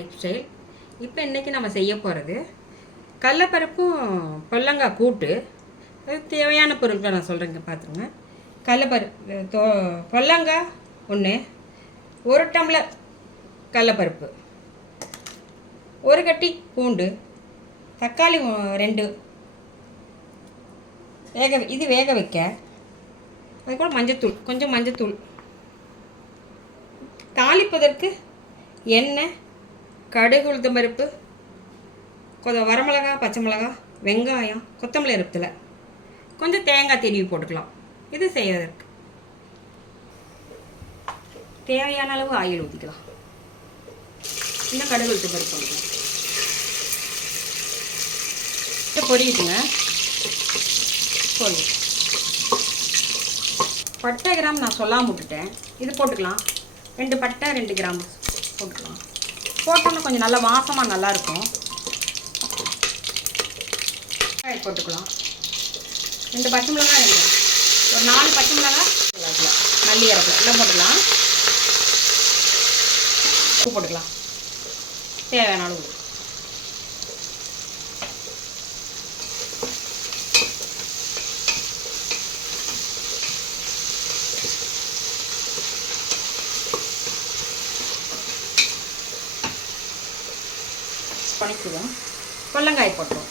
Life style. இப்போ இன்றைக்கி நம்ம செய்ய போகிறது கடலைப்பருப்பும் பொல்லங்காய் கூட்டு. அது தேவையான பொருட்களை நான் சொல்கிறேங்க, பார்த்துருங்க. கடலைப்பருப்பு பொல்லங்காய் 1, 1 டம்ளர் கடலைப்பருப்பு, 1 கட்டி பூண்டு, தக்காளி 2, வேக வைக்க. அது கூட மஞ்சத்தூள், கொஞ்சம் மஞ்சத்தூள். தாளிப்பதற்கு எண்ணெய், கடுகு, உளுத்தம்பருப்பு, கொஞ்சம் வரமிளகா, பச்சை மிளகா, வெங்காயம், கொத்தமல்லி அறுப்பில் கொஞ்சம் தேங்காய் திருவி போட்டுக்கலாம். இது செய்வதற்கு தேவையான அளவு ஆயில் ஊற்றிக்கலாம். இந்த கடுகு, உளுத்தம்பருப்பு போட்டுக்கலாம். பொரியுதுங்க. பொரி பட்டை கிராம் நான் சொல்லாமல் விட்டுட்டேன். இது போட்டுக்கலாம். 2 பட்டை 2 கிராம் போட்டுக்கலாம். போட்டோன்னா கொஞ்சம் நல்லா வாசமாக நல்லாயிருக்கும். போட்டுக்கலாம். 2 பச்சை மிளகாய், ஒரு 4 பச்சை மிளகாய், நல்லி இறக்கலாம் எல்லாம் போட்டுக்கலாம். உப்பு போட்டுக்கலாம், தேவையான அளவு. பண்ணிக்குவோம். பொல்லங்காய் போட்டுருவோம்.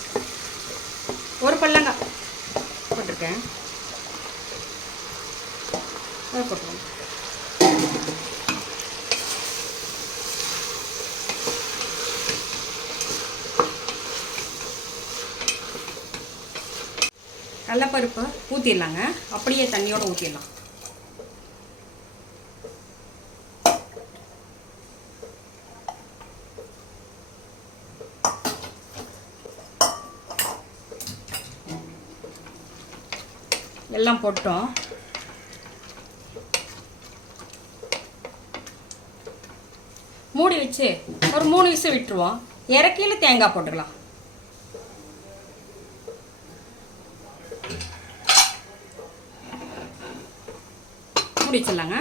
1 பொல்லங்காய் போட்டிருக்கேன், அதை போட்டுருவோம். கடலைப்பருப்பை ஊற்றிடலாங்க. அப்படியே தண்ணியோடு ஊற்றிடலாம். எல்லாம் போட்டோம். மூடி வச்சு ஒரு 3 விசில் விட்டுருவோம். இறக்கையில் தேங்காய் போட்டுக்கலாம். மூடி வச்சிடலாங்க.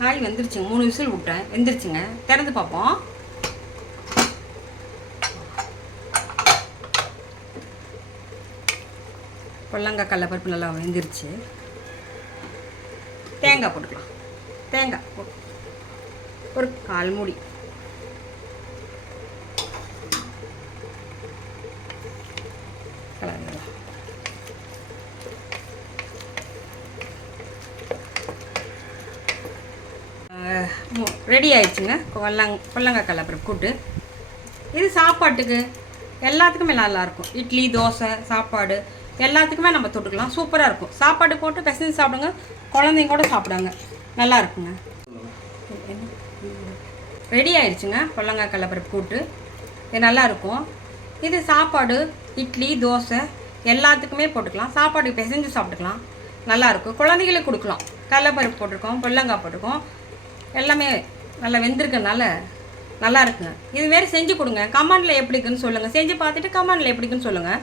காய் வெந்துருச்சுங்க. 3 விசில் விட்டேன், வெந்துருச்சுங்க. திறந்து பார்ப்போம். பொல்லங்காய் கடலைப்பருப்பு நல்லா வெந்துருச்சு. தேங்காய் போட்டுக்கலாம். தேங்காய் ஒரு 1/4 மூடி. ரெடி ஆயிடுச்சுங்க பொல்லங்காய் கடலைப்பருப்பு கூட்டு. இது சாப்பாட்டுக்கு எல்லாத்துக்குமே நல்லாயிருக்கும். இட்லி, தோசை, சாப்பாடு எல்லாத்துக்குமே நம்ம தொட்டுக்கலாம். சூப்பராக இருக்கும். சாப்பாடு போட்டு பிசைஞ்சு சாப்பிடுங்க. குழந்தைங்க கூட சாப்பிடுங்க, நல்லா இருக்குங்க. ரெடி ஆயிடுச்சுங்க பொல்லங்காய் கடலைப்பருப்பு கூட்டு. இது நல்லாயிருக்கும். இது சாப்பாடு, இட்லி, தோசை எல்லாத்துக்குமே போட்டுக்கலாம். சாப்பாடு பிசைஞ்சு சாப்பிட்டுக்கலாம், நல்லாயிருக்கும். குழந்தைகளுக்கு கொடுக்கலாம். கடலைப்பருப்பு போட்டிருக்கோம், பொல்லங்காய் போட்டிருக்கோம், எல்லாமே நல்லா வெந்திருக்கனால நல்லா இருக்குங்க. இதுமாரி செஞ்சு கொடுங்க. கமெண்டில் எப்படி இருக்குன்னு சொல்லுங்கள். செஞ்சு பார்த்துட்டு கமெண்டில் எப்படி இருக்குன்னு சொல்லுங்கள்.